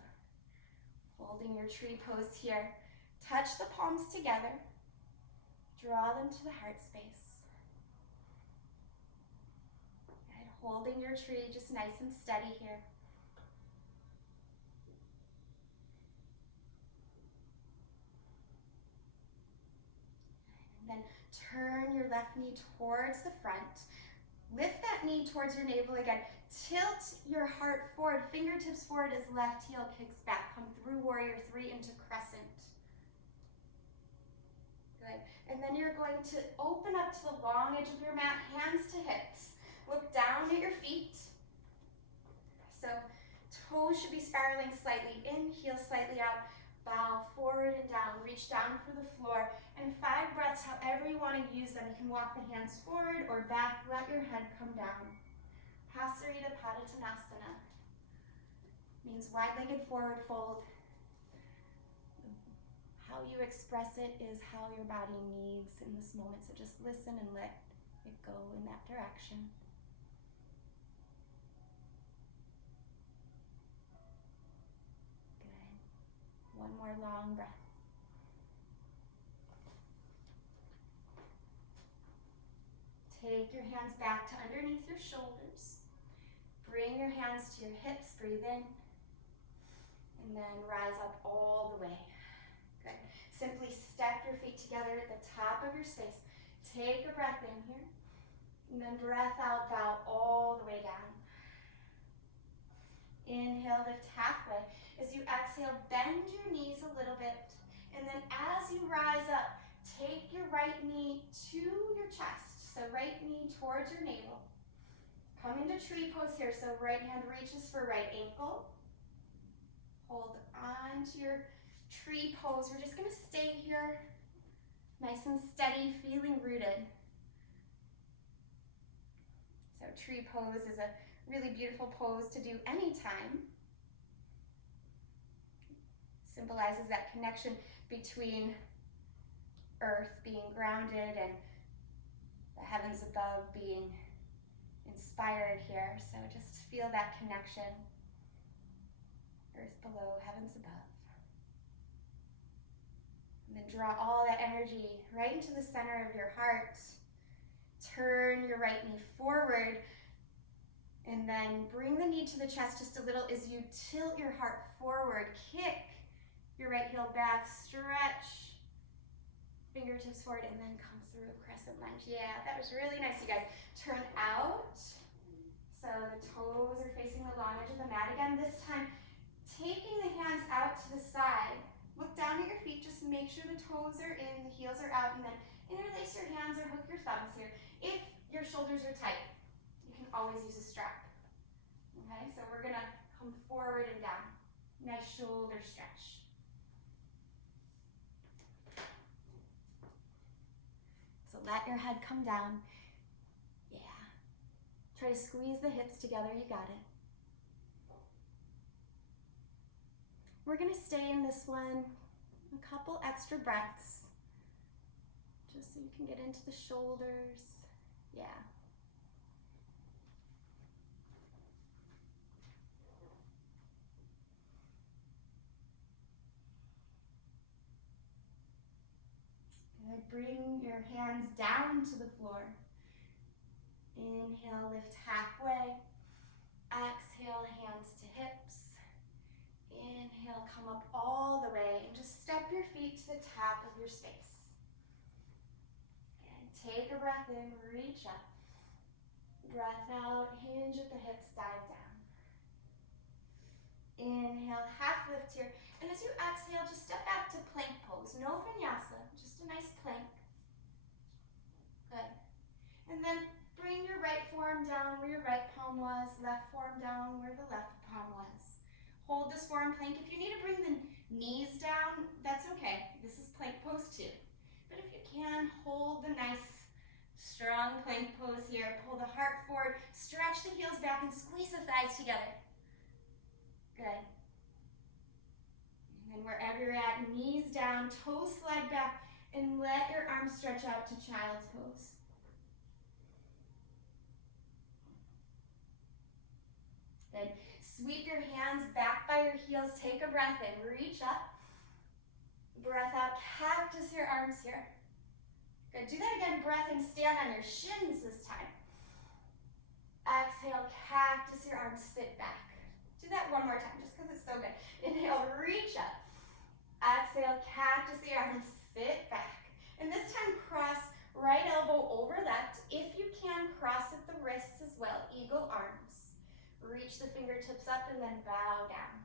holding your tree pose here. Touch the palms together. Draw them to the heart space. Good. Holding your tree just nice and steady here. Then turn your left knee towards the front. Lift that knee towards your navel again. Tilt your heart forward, fingertips forward as left heel kicks back. Come through warrior three into crescent. Good. And then you're going to open up to the long edge of your mat, hands to hips. Look down at your feet. So toes should be spiraling slightly in, heels slightly out. Bow forward and down, reach down for the floor, and 5 breaths, however you want to use them. You can walk the hands forward or back, let your head come down. Pasarita Padottanasana means wide-legged forward fold. How you express it is how your body needs in this moment, so just listen and let it go in that direction. One more long breath. Take your hands back to underneath your shoulders. Bring your hands to your hips, breathe in. And then rise up all the way. Good. Simply step your feet together at the top of your space. Take a breath in here. And then breath out, bow all the way down. Inhale, lift halfway. As you exhale, bend your knees a little bit. And then as you rise up, take your right knee to your chest. So right knee towards your navel. Come into tree pose here. So right hand reaches for right ankle. Hold on to your tree pose. We're just going to stay here nice and steady, feeling rooted. So tree pose is a really beautiful pose to do anytime. Symbolizes that connection between earth being grounded and the heavens above being inspired here. So just feel that connection. Earth below, heavens above. And then draw all that energy right into the center of your heart. Turn your right knee forward. And then bring the knee to the chest just a little as you tilt your heart forward. Kick your right heel back, stretch, fingertips forward, and then come through crescent lunge. Yeah, that was really nice, you guys. Turn out. So the toes are facing the long edge of the mat again. This time, taking the hands out to the side. Look down at your feet. Just make sure the toes are in, the heels are out, and then interlace your hands or hook your thumbs here. If your shoulders are tight, you can always use a strap. Okay, so we're gonna come forward and down. Nice shoulder stretch. So let your head come down. Yeah. Try to squeeze the hips together, you got it. We're going to stay in this one a couple extra breaths, just so you can get into the shoulders. Yeah. Good. Bring your hands down to the floor. Inhale, lift halfway. Exhale, hands to hips. Inhale, come up all the way and just step your feet to the top of your space. And take a breath in, reach up. Breath out, hinge at the hips, dive down. Inhale, half lift here. And as you exhale, just step back to plank pose. No vinyasa, just a nice plank. Good. And then bring your right forearm down where your right palm was, left forearm down where the left palm was. Hold this forearm plank. If you need to bring the knees down, that's okay. This is plank pose too. But if you can, hold the nice, strong plank pose here. Pull the heart forward, stretch the heels back, and squeeze the thighs together. Good. And then wherever you're at, knees down, toes slide back, and let your arms stretch out to child's pose. Good. Sweep your hands back by your heels. Take a breath in. Reach up. Breath out. Cactus your arms here. Good. Do that again. Breath in. Stand on your shins this time. Exhale. Cactus your arms. Sit back. Do that one more time just because it's so good. Inhale. Reach up. Exhale. Cactus your arms. Sit back. And this time cross right elbow over left. If you can, cross at the wrists as well. Eagle arms. Reach the fingertips up and then bow down.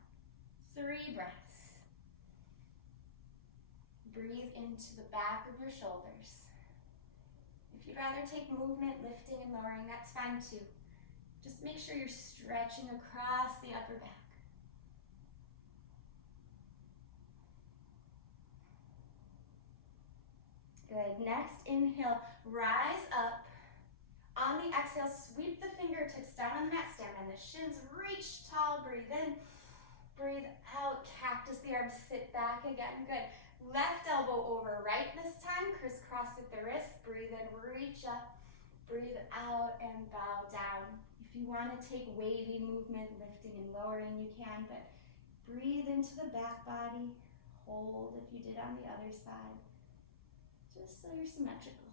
3 breaths. Breathe into the back of your shoulders. If you'd rather take movement, lifting and lowering, that's fine too. Just make sure you're stretching across the upper back. Good. Next, inhale, rise up. On the exhale, sweep the fingertips down on the mat, stand on the shins, reach tall, breathe in, breathe out, cactus the arms, sit back again, good. Left elbow over right this time, crisscross at the wrist, breathe in, reach up, breathe out, and bow down. If you want to take wavy movement, lifting and lowering, you can, but breathe into the back body, hold if you did on the other side, just so you're symmetrical.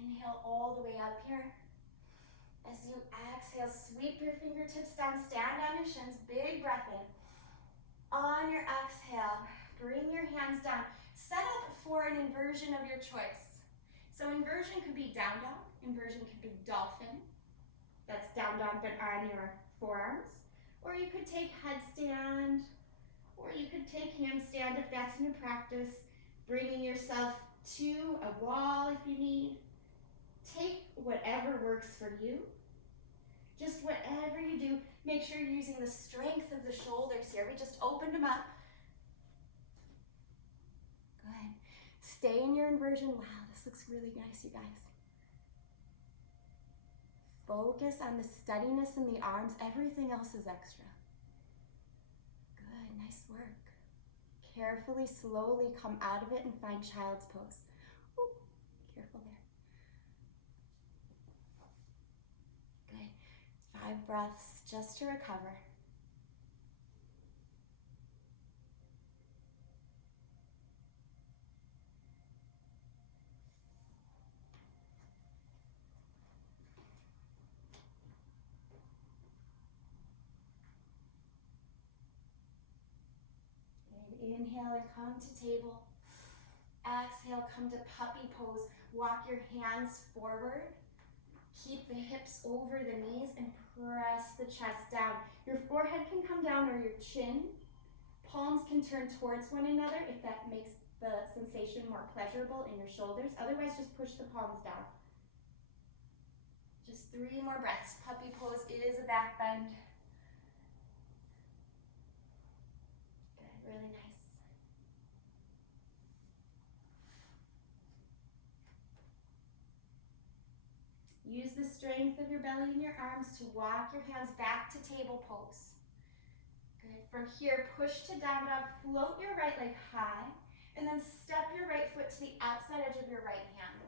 Inhale all the way up here. As you exhale, sweep your fingertips down, stand on your shins, big breath in. On your exhale, bring your hands down. Set up for an inversion of your choice. So inversion could be down dog, inversion could be dolphin. That's down dog but on your forearms. Or you could take headstand, or you could take handstand if that's in your practice, bringing yourself to a wall if you need. Take whatever works for you. Just whatever you do, make sure you're using the strength of the shoulders here. We just opened them up. Good. Stay in your inversion. Wow, this looks really nice, you guys. Focus on the steadiness in the arms. Everything else is extra. Good, nice work. Carefully, slowly come out of it and find child's pose. Ooh, careful there. Good. 5 breaths just to recover. Good. Inhale and come to table. Exhale, come to puppy pose. Walk your hands forward. Keep the hips over the knees and press the chest down. Your forehead can come down or your chin. Palms can turn towards one another if that makes the sensation more pleasurable in your shoulders. Otherwise, just push the palms down. Just 3 more breaths. Puppy pose is a back bend. Good, really nice. Use the strength of your belly and your arms to walk your hands back to table pose. Good. From here, push to down dog, float your right leg high, and then step your right foot to the outside edge of your right hand.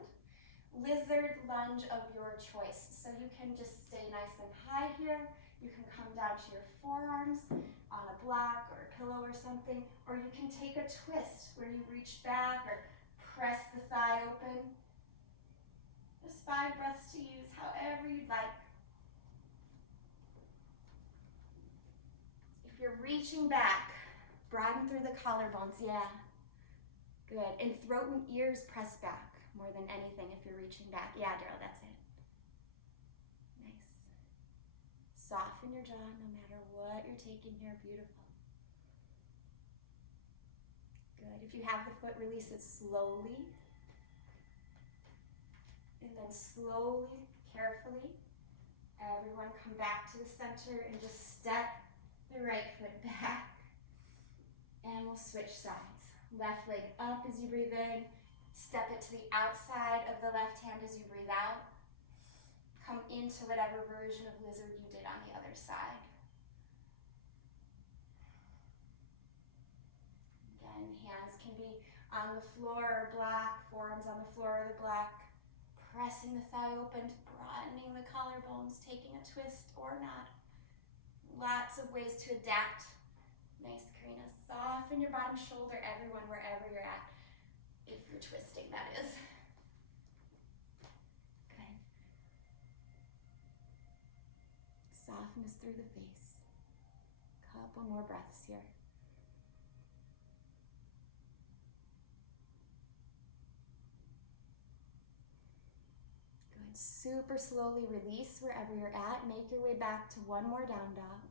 Lizard lunge of your choice. So you can just stay nice and high here. You can come down to your forearms on a block or a pillow or something, or you can take a twist where you reach back or press the thigh open. Just 5 breaths to use, however you'd like. If you're reaching back, broaden through the collarbones, yeah. Good, and throat and ears press back more than anything if you're reaching back. Yeah, Daryl, that's it. Nice. Soften your jaw no matter what you're taking here, beautiful. Good, if you have the foot, release it slowly. And then slowly, carefully, everyone come back to the center and just step the right foot back. And we'll switch sides. Left leg up as you breathe in. Step it to the outside of the left hand as you breathe out. Come into whatever version of lizard you did on the other side. Again, hands can be on the floor or block, forearms on the floor or the block. Pressing the thigh open, broadening the collarbones, taking a twist or not. Lots of ways to adapt. Nice, Karina. Soften your bottom shoulder, everyone, wherever you're at. If you're twisting, that is. Good. Soften us through the face. Couple more breaths here. Good. Super slowly release wherever you're at. Make your way back to one more down dog.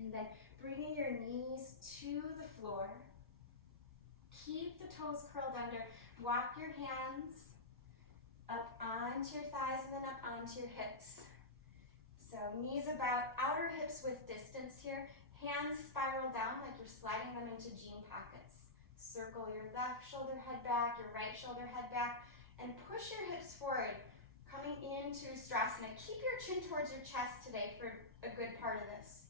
And then bringing your knees to the floor. Keep the toes curled under. Walk your hands up onto your thighs and then up onto your hips. So knees about, outer hips with distance here. Hands spiral down like you're sliding them into jean pockets. Circle your left shoulder head back, your right shoulder head back, and push your hips forward, coming into Sukhasana. Keep your chin towards your chest today for a good part of this.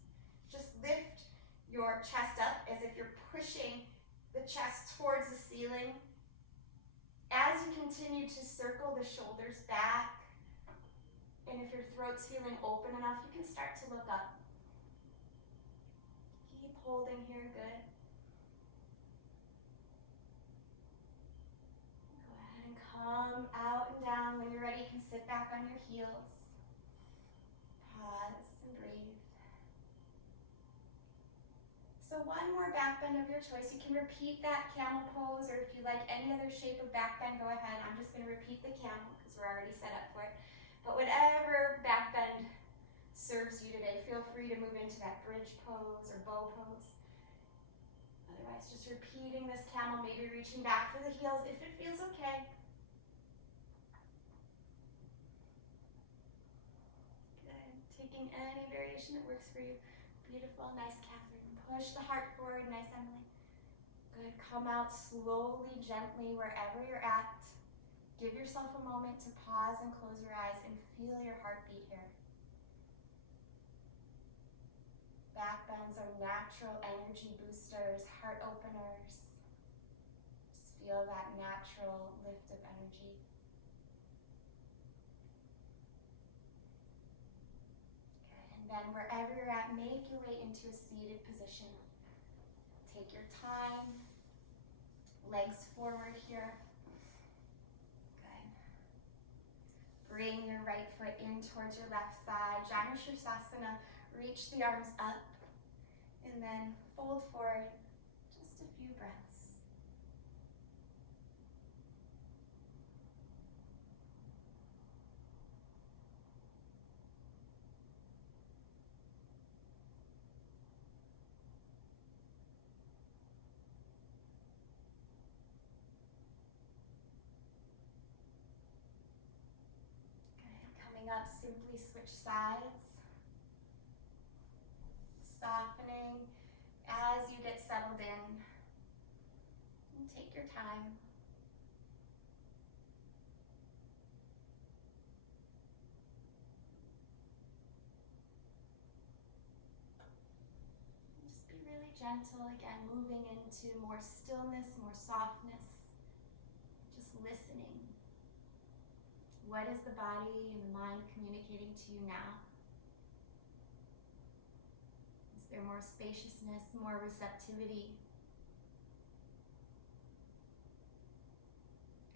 Just lift your chest up as if you're pushing the chest towards the ceiling. As you continue to circle the shoulders back, and if your throat's feeling open enough, you can start to look up. Keep holding here, good. Go ahead and come out and down. When you're ready, you can sit back on your heels. Pause and breathe. So one more back bend of your choice. You can repeat that camel pose, or if you like any other shape of back bend, go ahead. I'm just going to repeat the camel because we're already set up for it. But whatever back bend serves you today, feel free to move into that bridge pose or bow pose. Otherwise, just repeating this camel, maybe reaching back for the heels if it feels okay. Good. Taking any variation that works for you. Beautiful. Nice, Catherine. Push the heart forward. Nice, Emily. Good. Come out slowly, gently, wherever you're at. Give yourself a moment to pause and close your eyes and feel your heartbeat here. Back bends are natural energy boosters, heart openers. Just feel that natural lift of energy. Good. And then wherever you're at, make your way into a seated position. Take your time. Legs forward here. Bring your right foot in towards your left thigh. Janu Sukhasana. Reach the arms up. And then fold forward. Just a few breaths. Up, simply switch sides. Softening as you get settled in. And take your time. Just be really gentle, again, moving into more stillness, more softness. Just listening. What is the body and the mind communicating to you now? Is there more spaciousness, more receptivity?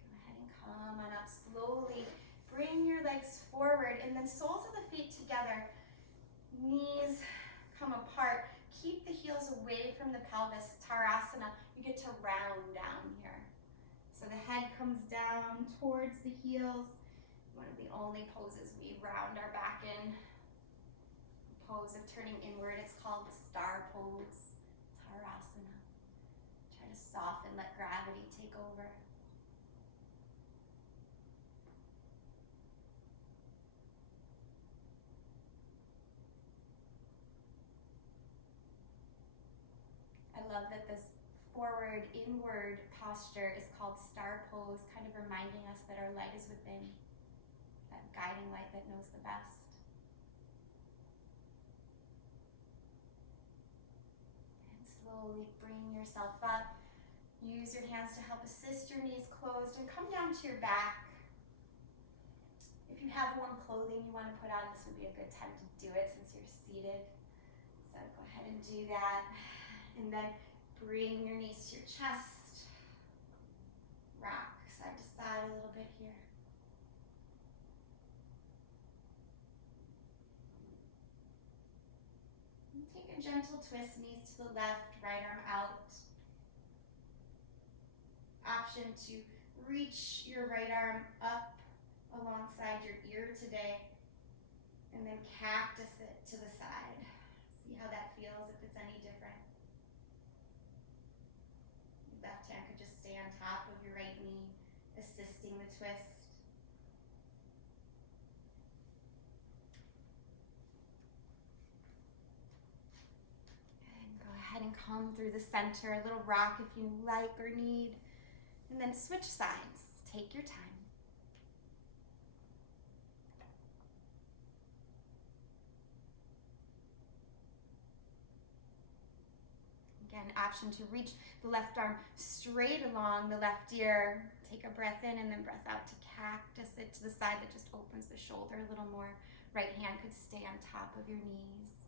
Go ahead and come on up slowly. Bring your legs forward and then soles of the feet together. Knees come apart. Keep the heels away from the pelvis. Tarasana. You get to round down here. So the head comes down towards the heels. One of the only poses we round our back in. Pose of turning inward. It's called star pose. Tarasana. Try to soften, let gravity take over. I love that this forward, inward posture is called star pose, kind of reminding us that our light is within, that guiding light that knows the best. And slowly bring yourself up. Use your hands to help assist your knees closed and come down to your back. If you have warm clothing you want to put on, this would be a good time to do it since you're seated. So go ahead and do that. And then bring your knees to your chest. Rock side to side a little bit here. And take a gentle twist, knees to the left, right arm out. Option to reach your right arm up alongside your ear today. And then cactus it to the side. See how that feels, if it's any different. Left hand could just stay on top of your right knee, assisting the twist. And go ahead and come through the center, a little rock if you like or need. And then switch sides. Take your time. Again, option to reach the left arm straight along the left ear. Take a breath in and then breath out to cactus it to the side that just opens the shoulder a little more. Right hand could stay on top of your knees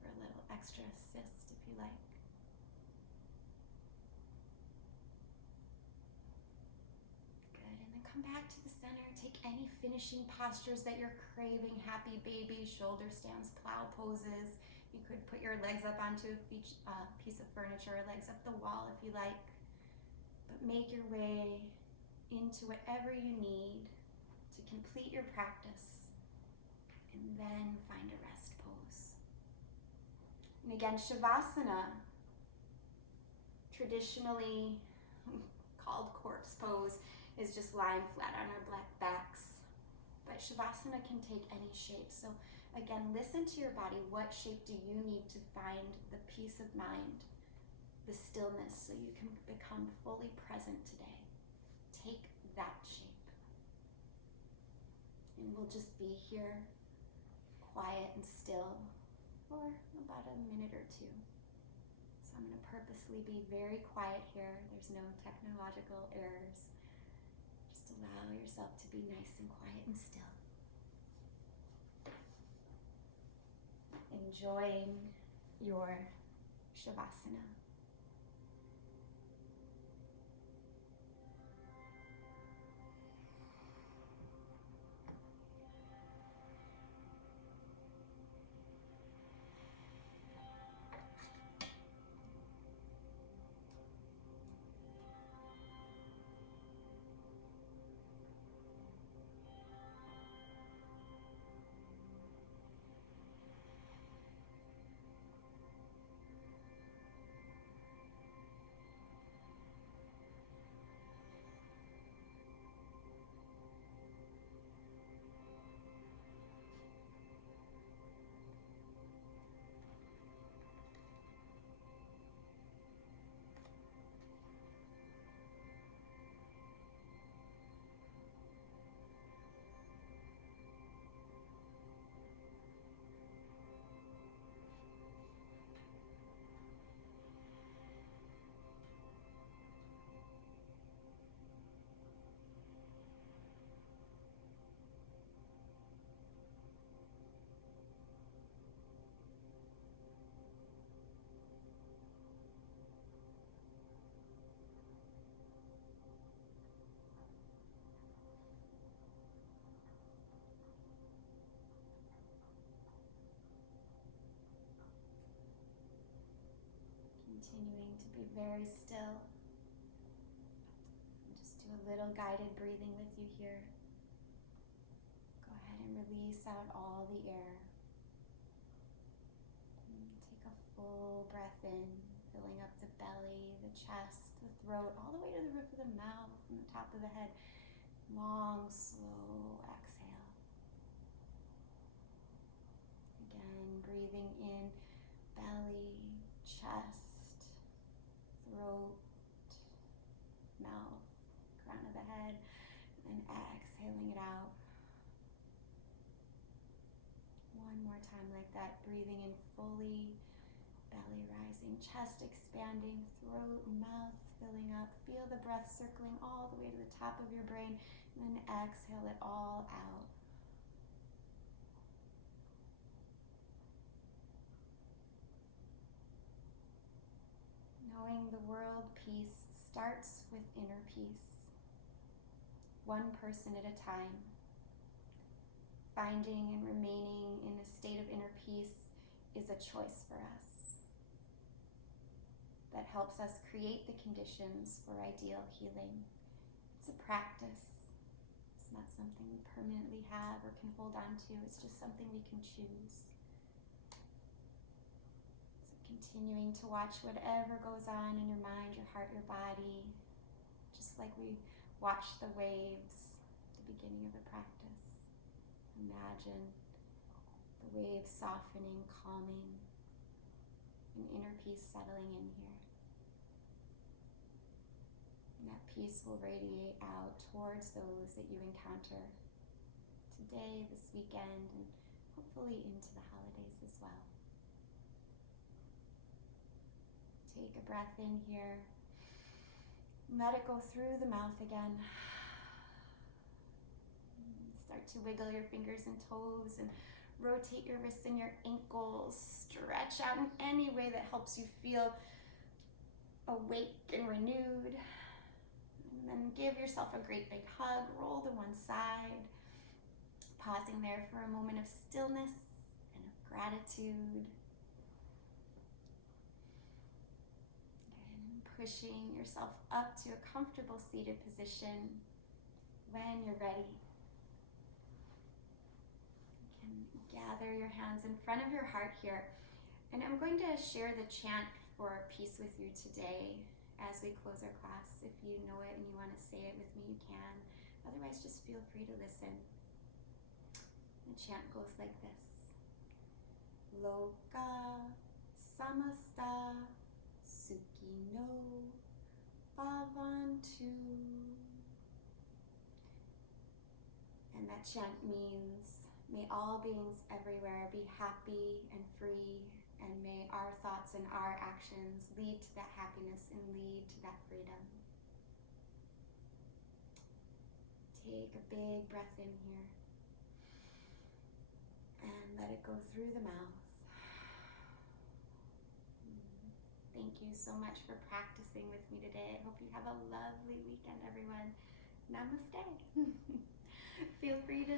for a little extra assist if you like. Good, and then come back to the center. Take any finishing postures that you're craving. Happy baby, shoulder stands, plow poses. You could put your legs up onto a piece of furniture, or legs up the wall if you like. But make your way into whatever you need to complete your practice. And then find a rest pose. And again, Shavasana, traditionally called corpse pose, is just lying flat on our backs. But Shavasana can take any shape. So again, listen to your body. What shape do you need to find the peace of mind, the stillness, so you can become fully present today? Take that shape. And we'll just be here, quiet and still, for about a minute or two. So I'm going to purposely be very quiet here. There's no technological errors. Just allow yourself to be nice and quiet and still. Enjoying your Shavasana. Continuing to be very still. And just do a little guided breathing with you here. Go ahead and release out all the air. And take a full breath in, filling up the belly, the chest, the throat, all the way to the roof of the mouth and the top of the head. Long, slow exhale. Again, breathing in, belly, chest, throat, mouth, crown of the head, and then exhaling it out. One more time like that, breathing in fully, belly rising, chest expanding, throat, mouth filling up. Feel the breath circling all the way to the top of your brain, and then exhale it all out. Knowing the world peace starts with inner peace, one person at a time. Finding and remaining in a state of inner peace is a choice for us that helps us create the conditions for ideal healing. It's a practice. It's not something we permanently have or can hold on to. It's just something we can choose. Continuing to watch whatever goes on in your mind, your heart, your body, just like we watch the waves at the beginning of the practice. Imagine the waves softening, calming, and inner peace settling in here. And that peace will radiate out towards those that you encounter today, this weekend, and hopefully into the holidays as well. Take a breath in here. Let it go through the mouth again. Start to wiggle your fingers and toes and rotate your wrists and your ankles. Stretch out in any way that helps you feel awake and renewed. And then give yourself a great big hug. Roll to one side. Pausing there for a moment of stillness and of gratitude. Pushing yourself up to a comfortable seated position. When you're ready, you can gather your hands in front of your heart here. And I'm going to share the chant for peace with you today as we close our class. If you know it and you want to say it with me, you can. Otherwise, just feel free to listen. The chant goes like this. Loka samasta Sukhino bhavantu. And that chant means, may all beings everywhere be happy and free, and may our thoughts and our actions lead to that happiness and lead to that freedom. Take a big breath in here, and let it go through the mouth. Thank you so much for practicing with me today. I hope you have a lovely weekend, everyone. Namaste. Feel free to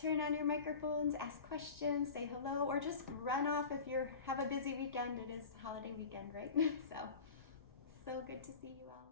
turn on your microphones, ask questions, say hello, or just run off if you have a busy weekend. It is holiday weekend, right? So good to see you all.